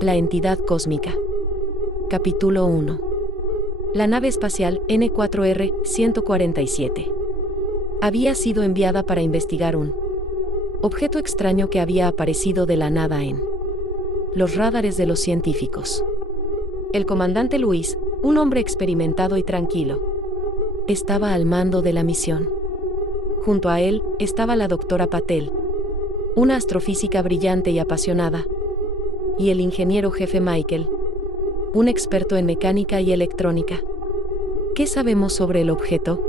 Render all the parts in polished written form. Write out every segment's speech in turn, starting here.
La entidad cósmica. Capítulo 1. La nave espacial N4R-147 había sido enviada para investigar un objeto extraño que había aparecido de la nada en los radares de los científicos. El comandante Luis, un hombre experimentado y tranquilo, estaba al mando de la misión. Junto a él estaba la doctora Patel, una astrofísica brillante y apasionada, y el ingeniero jefe Michael, un experto en mecánica y electrónica. ¿Qué sabemos sobre el objeto?,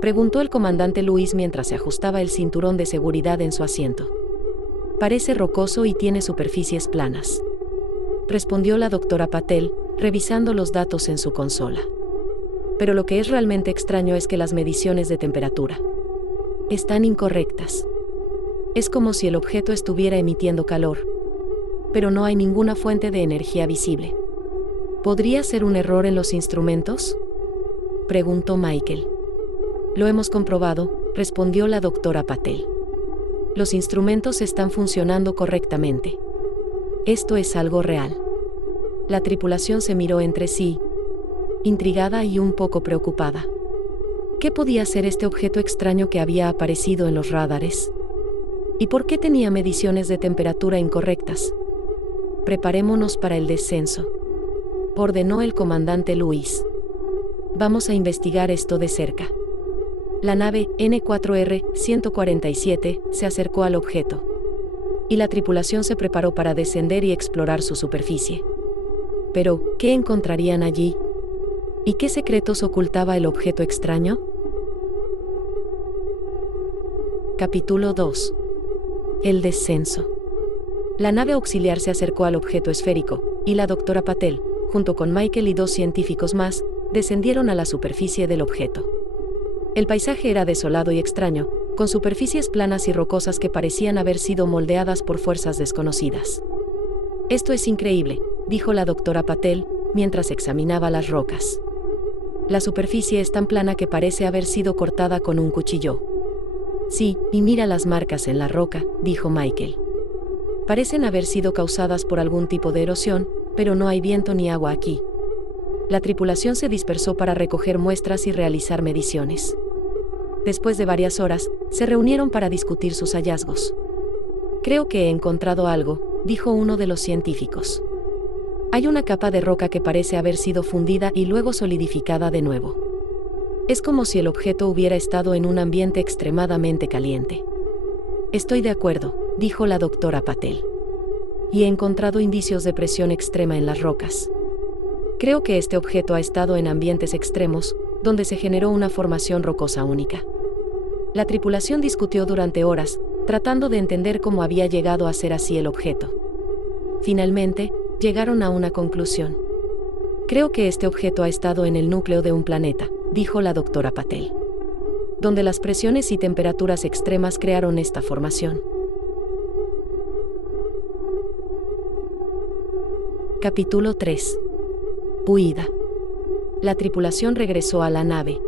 preguntó el comandante Luis mientras se ajustaba el cinturón de seguridad en su asiento. Parece rocoso y tiene superficies planas, respondió la doctora Patel, revisando los datos en su consola. Pero lo que es realmente extraño es que las mediciones de temperatura están incorrectas. Es como si el objeto estuviera emitiendo calor, pero no hay ninguna fuente de energía visible. ¿Podría ser un error en los instrumentos?, preguntó Michael. Lo hemos comprobado, respondió la doctora Patel. Los instrumentos están funcionando correctamente. Esto es algo real. La tripulación se miró entre sí, intrigada y un poco preocupada. ¿Qué podía ser este objeto extraño que había aparecido en los radares? ¿Y por qué tenía mediciones de temperatura incorrectas? Preparémonos para el descenso, ordenó el comandante Luis. Vamos a investigar esto de cerca. La nave N4R-147 se acercó al objeto, y la tripulación se preparó para descender y explorar su superficie. Pero, ¿qué encontrarían allí? ¿Y qué secretos ocultaba el objeto extraño? Capítulo 2. El descenso. La nave auxiliar se acercó al objeto esférico, y la doctora Patel, junto con Michael y dos científicos más, descendieron a la superficie del objeto. El paisaje era desolado y extraño, con superficies planas y rocosas que parecían haber sido moldeadas por fuerzas desconocidas. Esto es increíble, dijo la doctora Patel, mientras examinaba las rocas. La superficie es tan plana que parece haber sido cortada con un cuchillo. Sí, y mira las marcas en la roca, dijo Michael. Parecen haber sido causadas por algún tipo de erosión, pero no hay viento ni agua aquí. La tripulación se dispersó para recoger muestras y realizar mediciones. Después de varias horas, se reunieron para discutir sus hallazgos. Creo que he encontrado algo, dijo uno de los científicos. Hay una capa de roca que parece haber sido fundida y luego solidificada de nuevo. Es como si el objeto hubiera estado en un ambiente extremadamente caliente. Estoy de acuerdo, dijo la doctora Patel. Y he encontrado indicios de presión extrema en las rocas. Creo que este objeto ha estado en ambientes extremos, donde se generó una formación rocosa única. La tripulación discutió durante horas, tratando de entender cómo había llegado a ser así el objeto. Finalmente, llegaron a una conclusión. Creo que este objeto ha estado en el núcleo de un planeta, dijo la doctora Patel, donde las presiones y temperaturas extremas crearon esta formación. Capítulo 3. Huida. La tripulación regresó a la nave,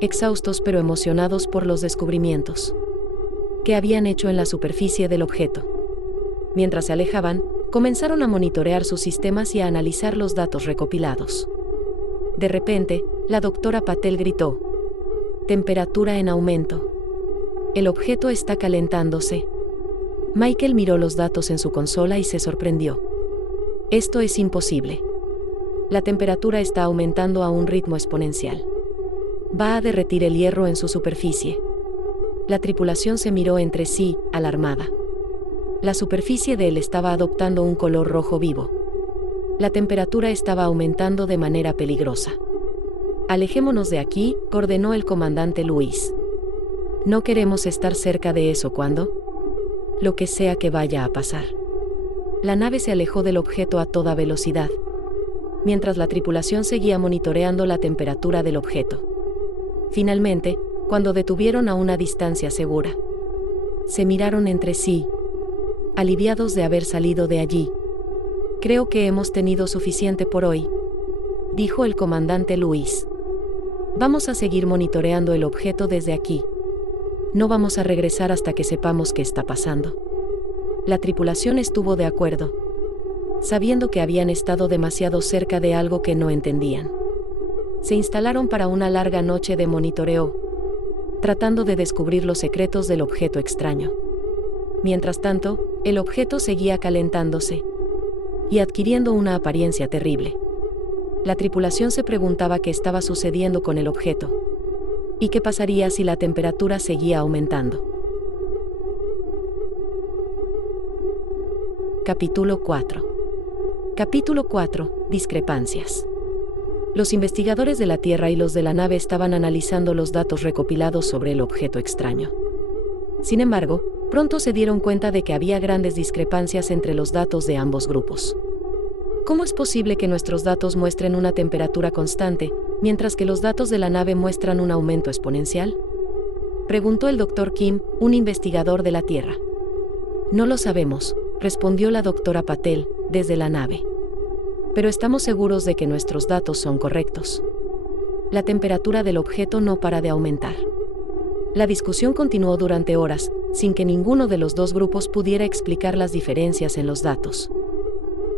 exhaustos pero emocionados por los descubrimientos que habían hecho en la superficie del objeto. Mientras se alejaban, comenzaron a monitorear sus sistemas y a analizar los datos recopilados. De repente, la doctora Patel gritó: «Temperatura en aumento. El objeto está calentándose». Michael miró los datos en su consola y se sorprendió. «Esto es imposible. La temperatura está aumentando a un ritmo exponencial. Va a derretir el hierro en su superficie». La tripulación se miró entre sí, alarmada. La superficie de él estaba adoptando un color rojo vivo. La temperatura estaba aumentando de manera peligrosa. «Alejémonos de aquí», ordenó el comandante Luis. «No queremos estar cerca de eso cuando lo que sea que vaya a pasar». La nave se alejó del objeto a toda velocidad, mientras la tripulación seguía monitoreando la temperatura del objeto. Finalmente, cuando detuvieron a una distancia segura, se miraron entre sí, aliviados de haber salido de allí. «Creo que hemos tenido suficiente por hoy», dijo el comandante Luis. «Vamos a seguir monitoreando el objeto desde aquí. No vamos a regresar hasta que sepamos qué está pasando». La tripulación estuvo de acuerdo. sabiendo que habían estado demasiado cerca de algo que no entendían. Se instalaron para una larga noche de monitoreo, tratando de descubrir los secretos del objeto extraño. Mientras tanto, el objeto seguía calentándose y adquiriendo una apariencia terrible. La tripulación se preguntaba qué estaba sucediendo con el objeto y qué pasaría si la temperatura seguía aumentando. Capítulo 4. Capítulo 4. Discrepancias. Los investigadores de la Tierra y los de la nave estaban analizando los datos recopilados sobre el objeto extraño. Sin embargo, pronto se dieron cuenta de que había grandes discrepancias entre los datos de ambos grupos. ¿Cómo es posible que nuestros datos muestren una temperatura constante, mientras que los datos de la nave muestran un aumento exponencial? Preguntó el Dr. Kim, un investigador de la Tierra. No lo sabemos, respondió la doctora Patel, desde la nave. Pero estamos seguros de que nuestros datos son correctos. La temperatura del objeto no para de aumentar. La discusión continuó durante horas, sin que ninguno de los dos grupos pudiera explicar las diferencias en los datos.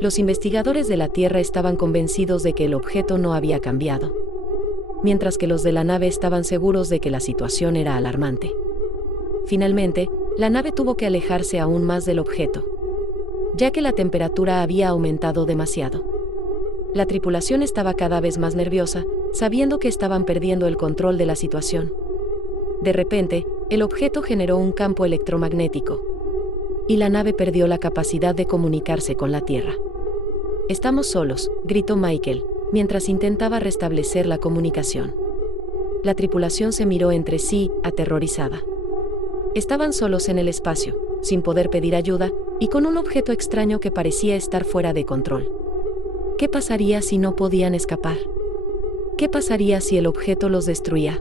Los investigadores de la Tierra estaban convencidos de que el objeto no había cambiado, mientras que los de la nave estaban seguros de que la situación era alarmante. Finalmente, la nave tuvo que alejarse aún más del objeto, ya que la temperatura había aumentado demasiado. La tripulación estaba cada vez más nerviosa, sabiendo que estaban perdiendo el control de la situación. De repente, el objeto generó un campo electromagnético, y la nave perdió la capacidad de comunicarse con la Tierra. «Estamos solos», gritó Michael, mientras intentaba restablecer la comunicación. La tripulación se miró entre sí, aterrorizada. Estaban solos en el espacio, sin poder pedir ayuda, y con un objeto extraño que parecía estar fuera de control. ¿Qué pasaría si no podían escapar? ¿Qué pasaría si el objeto los destruía?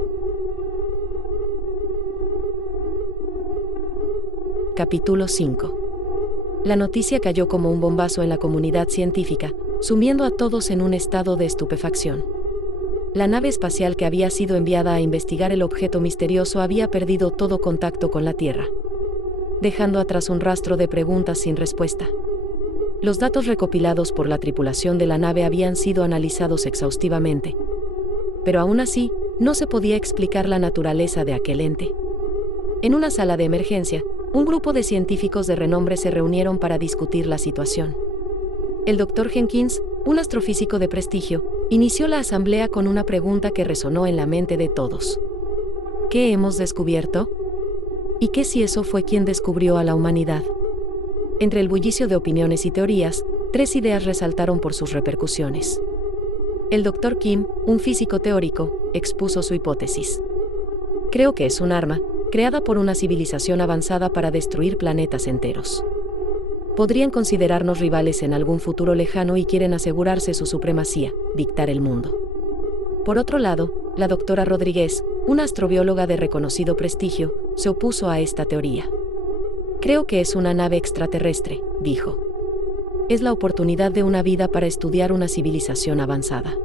Capítulo 5. La noticia cayó como un bombazo en la comunidad científica, sumiendo a todos en un estado de estupefacción. La nave espacial que había sido enviada a investigar el objeto misterioso había perdido todo contacto con la Tierra, dejando atrás un rastro de preguntas sin respuesta. Los datos recopilados por la tripulación de la nave habían sido analizados exhaustivamente, pero aún así, no se podía explicar la naturaleza de aquel ente. En una sala de emergencia, un grupo de científicos de renombre se reunieron para discutir la situación. El Dr. Jenkins, un astrofísico de prestigio, inició la asamblea con una pregunta que resonó en la mente de todos. ¿Qué hemos descubierto? ¿Y qué si eso fue quien descubrió a la humanidad? Entre el bullicio de opiniones y teorías, 3 ideas resaltaron por sus repercusiones. El Dr. Kim, un físico teórico, expuso su hipótesis. Creo que es un arma, creada por una civilización avanzada para destruir planetas enteros. Podrían considerarnos rivales en algún futuro lejano y quieren asegurarse su supremacía, dictar el mundo. Por otro lado, la doctora Rodríguez, una astrobióloga de reconocido prestigio, se opuso a esta teoría. Creo que es una nave extraterrestre, dijo. Es la oportunidad de una vida para estudiar una civilización avanzada.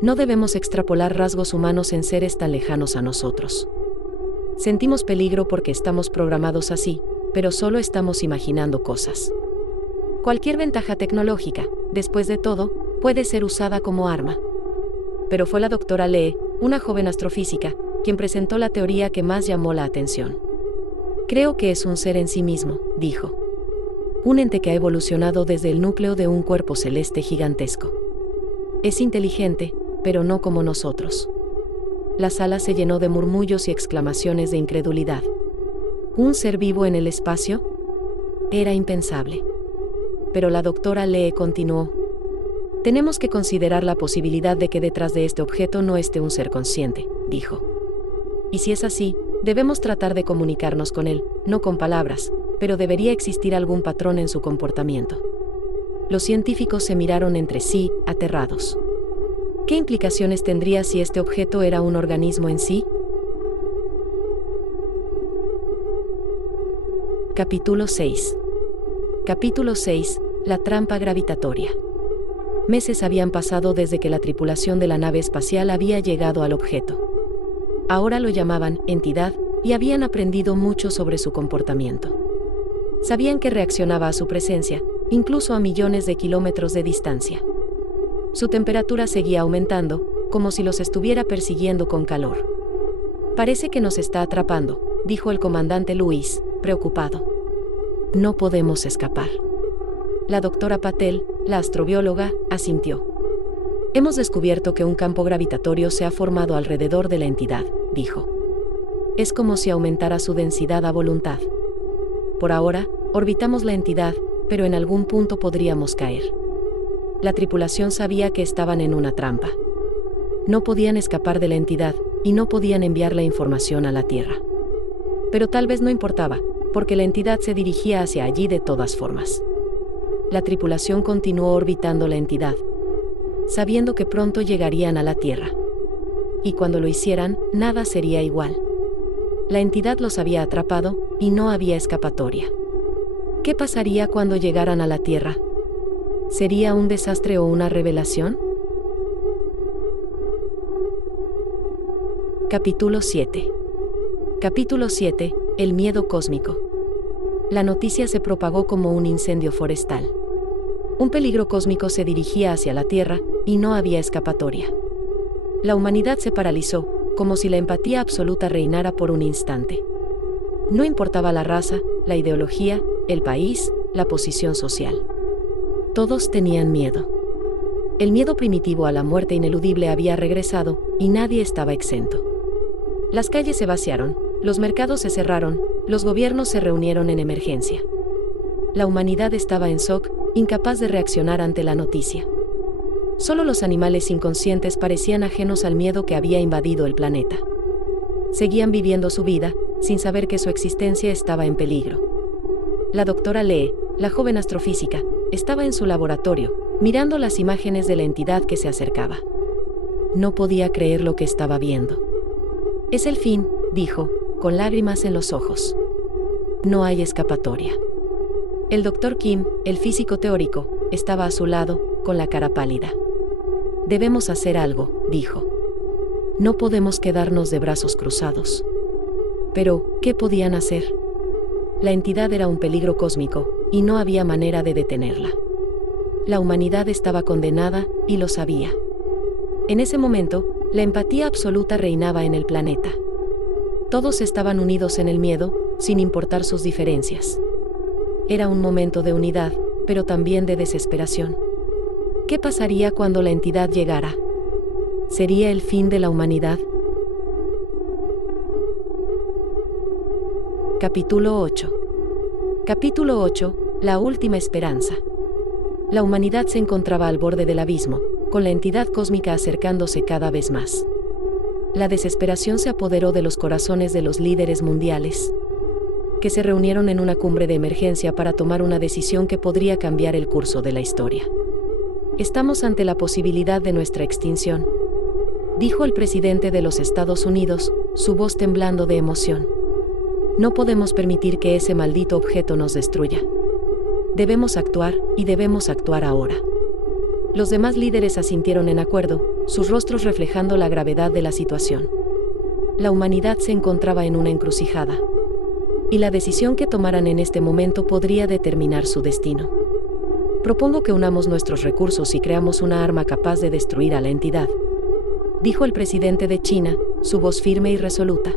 No debemos extrapolar rasgos humanos en seres tan lejanos a nosotros. Sentimos peligro porque estamos programados así, pero solo estamos imaginando cosas. Cualquier ventaja tecnológica, después de todo, puede ser usada como arma. Pero fue la doctora Lee, una joven astrofísica, quien presentó la teoría que más llamó la atención. Creo que es un ser en sí mismo, dijo. Un ente que ha evolucionado desde el núcleo de un cuerpo celeste gigantesco. Es inteligente, pero no como nosotros. La sala se llenó de murmullos y exclamaciones de incredulidad. ¿Un ser vivo en el espacio? Era impensable. Pero la doctora Lee continuó. Tenemos que considerar la posibilidad de que detrás de este objeto no esté un ser consciente, dijo. Y si es así, debemos tratar de comunicarnos con él, no con palabras, pero debería existir algún patrón en su comportamiento. Los científicos se miraron entre sí, aterrados. ¿Qué implicaciones tendría si este objeto era un organismo en sí? Capítulo 6. Capítulo 6. La trampa gravitatoria. Meses habían pasado desde que la tripulación de la nave espacial había llegado al objeto. Ahora lo llamaban entidad y habían aprendido mucho sobre su comportamiento. Sabían que reaccionaba a su presencia incluso a millones de kilómetros de distancia. Su temperatura seguía aumentando, como si los estuviera persiguiendo con calor. Parece que nos está atrapando, dijo el comandante Luis, preocupado. No podemos escapar. La doctora Patel, la astrobióloga, asintió. Hemos descubierto que un campo gravitatorio se ha formado alrededor de la entidad, dijo. Es como si aumentara su densidad a voluntad. Por ahora, orbitamos la entidad, pero en algún punto podríamos caer. La tripulación sabía que estaban en una trampa. No podían escapar de la entidad, y no podían enviar la información a la Tierra. Pero tal vez no importaba, porque la entidad se dirigía hacia allí de todas formas. La tripulación continuó orbitando la entidad, sabiendo que pronto llegarían a la Tierra. Y cuando lo hicieran, nada sería igual. La entidad los había atrapado, y no había escapatoria. ¿Qué pasaría cuando llegaran a la Tierra? ¿Sería un desastre o una revelación? Capítulo 7. Capítulo 7. El miedo cósmico. La noticia se propagó como un incendio forestal. Un peligro cósmico se dirigía hacia la Tierra, y no había escapatoria. La humanidad se paralizó, como si la empatía absoluta reinara por un instante. No importaba la raza, la ideología, el país, la posición social. Todos tenían miedo. El miedo primitivo a la muerte ineludible había regresado, y nadie estaba exento. Las calles se vaciaron, los mercados se cerraron, los gobiernos se reunieron en emergencia. La humanidad estaba en shock, incapaz de reaccionar ante la noticia. Solo los animales inconscientes parecían ajenos al miedo que había invadido el planeta. Seguían viviendo su vida, sin saber que su existencia estaba en peligro. La doctora Lee, la joven astrofísica, estaba en su laboratorio, mirando las imágenes de la entidad que se acercaba. No podía creer lo que estaba viendo. Es el fin, dijo, con lágrimas en los ojos. No hay escapatoria. El doctor Kim, el físico teórico, estaba a su lado, con la cara pálida. Debemos hacer algo, dijo. No podemos quedarnos de brazos cruzados. Pero, ¿qué podían hacer? La entidad era un peligro cósmico, y no había manera de detenerla. La humanidad estaba condenada, y lo sabía. En ese momento, la empatía absoluta reinaba en el planeta. Todos estaban unidos en el miedo, sin importar sus diferencias. Era un momento de unidad, pero también de desesperación. ¿Qué pasaría cuando la entidad llegara? ¿Sería el fin de la humanidad? Capítulo 8. Capítulo 8. La última esperanza. La humanidad se encontraba al borde del abismo, con la entidad cósmica acercándose cada vez más. La desesperación se apoderó de los corazones de los líderes mundiales, que se reunieron en una cumbre de emergencia para tomar una decisión que podría cambiar el curso de la historia. Estamos ante la posibilidad de nuestra extinción, dijo el presidente de los Estados Unidos, su voz temblando de emoción. No podemos permitir que ese maldito objeto nos destruya. Debemos actuar, y debemos actuar ahora. Los demás líderes asintieron en acuerdo, sus rostros reflejando la gravedad de la situación. La humanidad se encontraba en una encrucijada, y la decisión que tomaran en este momento podría determinar su destino. Propongo que unamos nuestros recursos y creamos una arma capaz de destruir a la entidad, dijo el presidente de China, su voz firme y resoluta.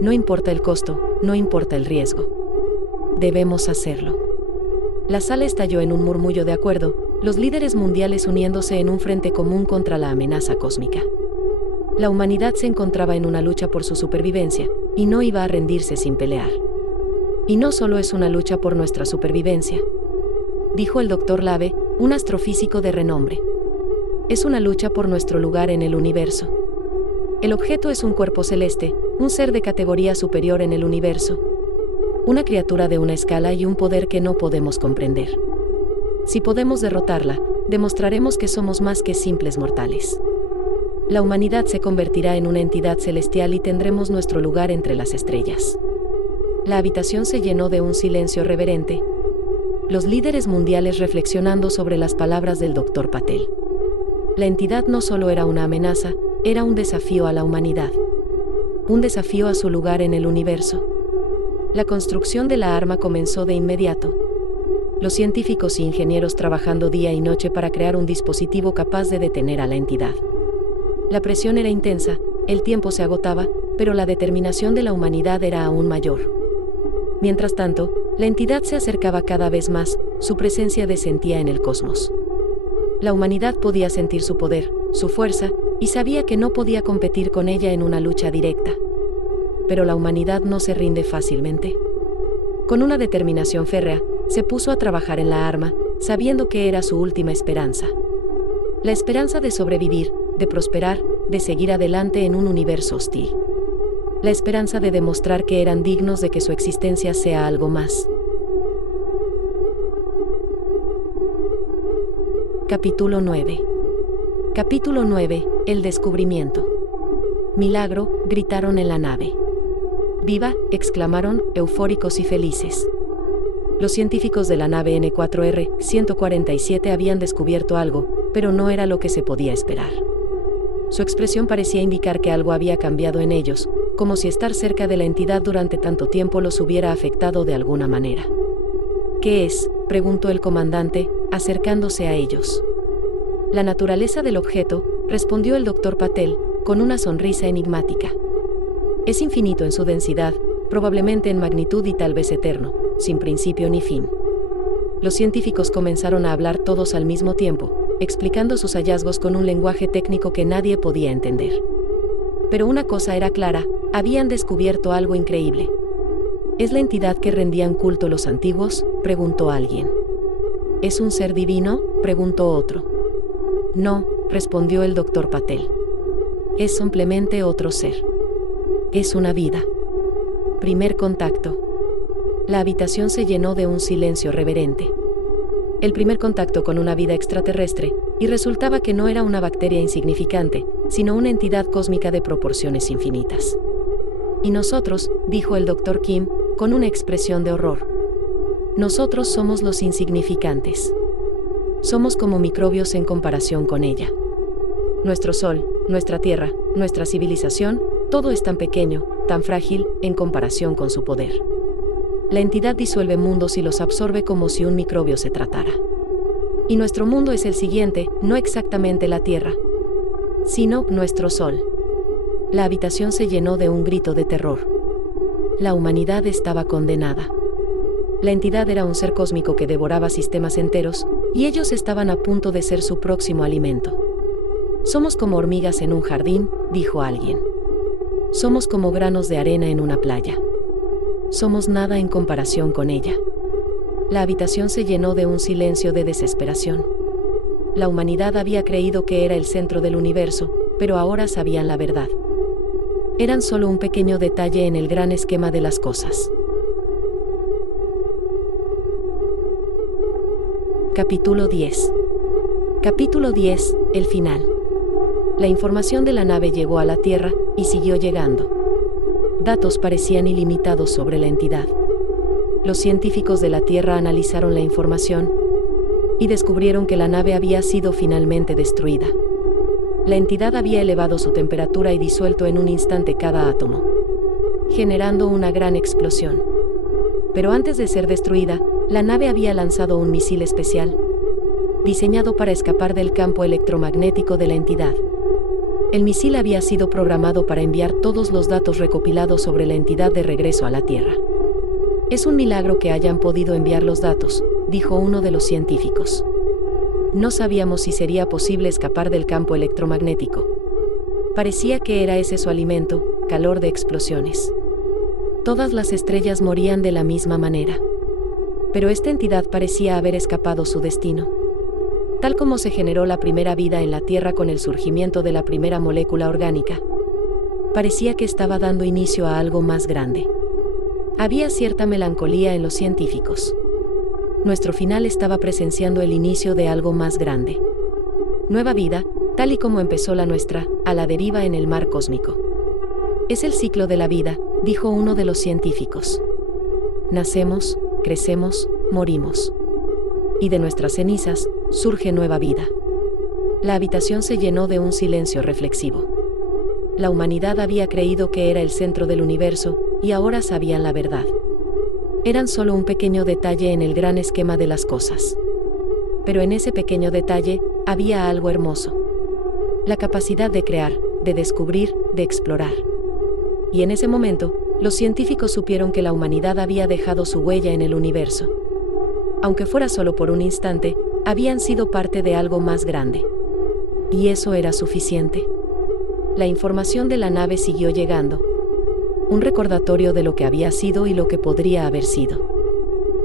No importa el costo, no importa el riesgo. Debemos hacerlo. La sala estalló en un murmullo de acuerdo, los líderes mundiales uniéndose en un frente común contra la amenaza cósmica. La humanidad se encontraba en una lucha por su supervivencia, y no iba a rendirse sin pelear. Y no solo es una lucha por nuestra supervivencia, dijo el doctor Lave, un astrofísico de renombre. Es una lucha por nuestro lugar en el universo. El objeto es un cuerpo celeste, un ser de categoría superior en el universo, una criatura de una escala y un poder que no podemos comprender. Si podemos derrotarla, demostraremos que somos más que simples mortales. La humanidad se convertirá en una entidad celestial y tendremos nuestro lugar entre las estrellas. La habitación se llenó de un silencio reverente, los líderes mundiales reflexionando sobre las palabras del Dr. Patel. La entidad no solo era una amenaza, era un desafío a la humanidad. Un desafío a su lugar en el universo. La construcción de la arma comenzó de inmediato. los científicos y ingenieros trabajando día y noche para crear un dispositivo capaz de detener a la entidad. La presión era intensa, el tiempo se agotaba, pero la determinación de la humanidad era aún mayor. Mientras tanto, la entidad se acercaba cada vez más, su presencia descendía en el cosmos. La humanidad podía sentir su poder, su fuerza, y sabía que no podía competir con ella en una lucha directa. Pero la humanidad no se rinde fácilmente. Con una determinación férrea, se puso a trabajar en la arma, sabiendo que era su última esperanza. La esperanza de sobrevivir, de prosperar, de seguir adelante en un universo hostil. La esperanza de demostrar que eran dignos de que su existencia sea algo más. Capítulo 9. Capítulo 9. El descubrimiento. Milagro, gritaron en la nave. ¡Viva!, exclamaron, eufóricos y felices. Los científicos de la nave N4R-147 habían descubierto algo, pero no era lo que se podía esperar. Su expresión parecía indicar que algo había cambiado en ellos, como si estar cerca de la entidad durante tanto tiempo los hubiera afectado de alguna manera. ¿Qué es?, preguntó el comandante, acercándose a ellos. La naturaleza del objeto, respondió el Dr. Patel, con una sonrisa enigmática. Es infinito en su densidad, probablemente en magnitud y tal vez eterno, sin principio ni fin. Los científicos comenzaron a hablar todos al mismo tiempo, explicando sus hallazgos con un lenguaje técnico que nadie podía entender. Pero una cosa era clara, habían descubierto algo increíble. ¿Es la entidad que rendían culto los antiguos?, preguntó alguien. ¿Es un ser divino?, preguntó otro. No, respondió el Dr. Patel. Es simplemente otro ser. Es una vida. Primer contacto. La habitación se llenó de un silencio reverente. El primer contacto con una vida extraterrestre, y resultaba que no era una bacteria insignificante, sino una entidad cósmica de proporciones infinitas. Y nosotros, dijo el Dr. Kim, con una expresión de horror. Nosotros somos los insignificantes. Somos como microbios en comparación con ella. Nuestro Sol, nuestra Tierra, nuestra civilización, todo es tan pequeño, tan frágil, en comparación con su poder. La entidad disuelve mundos y los absorbe como si un microbio se tratara. Y nuestro mundo es el siguiente, no exactamente la Tierra, sino nuestro Sol. La habitación se llenó de un grito de terror. La humanidad estaba condenada. La entidad era un ser cósmico que devoraba sistemas enteros, y ellos estaban a punto de ser su próximo alimento. Somos como hormigas en un jardín, dijo alguien. Somos como granos de arena en una playa. Somos nada en comparación con ella. La habitación se llenó de un silencio de desesperación. La humanidad había creído que era el centro del universo, pero ahora sabían la verdad. Eran solo un pequeño detalle en el gran esquema de las cosas. Capítulo 10. Capítulo 10. El final. La información de la nave llegó a la Tierra, y siguió llegando. Datos parecían ilimitados sobre la entidad. Los científicos de la Tierra analizaron la información, y descubrieron que la nave había sido finalmente destruida. La entidad había elevado su temperatura y disuelto en un instante cada átomo, generando una gran explosión. Pero antes de ser destruida, la nave había lanzado un misil especial, diseñado para escapar del campo electromagnético de la entidad. El misil había sido programado para enviar todos los datos recopilados sobre la entidad de regreso a la Tierra. Es un milagro que hayan podido enviar los datos, dijo uno de los científicos. No sabíamos si sería posible escapar del campo electromagnético. Parecía que era ese su alimento, calor de explosiones. Todas las estrellas morían de la misma manera. Pero esta entidad parecía haber escapado su destino. Tal como se generó la primera vida en la Tierra con el surgimiento de la primera molécula orgánica, parecía que estaba dando inicio a algo más grande. Había cierta melancolía en los científicos. Nuestro final estaba presenciando el inicio de algo más grande. Nueva vida, tal y como empezó la nuestra, a la deriva en el mar cósmico. Es el ciclo de la vida, dijo uno de los científicos. Nacemos, crecemos, morimos. Y de nuestras cenizas, surge nueva vida. La habitación se llenó de un silencio reflexivo. La humanidad había creído que era el centro del universo, y ahora sabían la verdad. eran solo un pequeño detalle en el gran esquema de las cosas. Pero en ese pequeño detalle, había algo hermoso. La capacidad de crear, de descubrir, de explorar. Y en ese momento, los científicos supieron que la humanidad había dejado su huella en el universo. Aunque fuera solo por un instante, habían sido parte de algo más grande. Y eso era suficiente. La información de la nave siguió llegando. Un recordatorio de lo que había sido y lo que podría haber sido.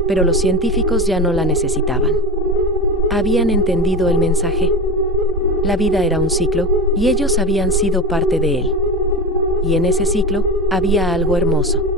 Pero los científicos ya no la necesitaban. Habían entendido el mensaje. La vida era un ciclo, y ellos habían sido parte de él. Y en ese ciclo, había algo hermoso.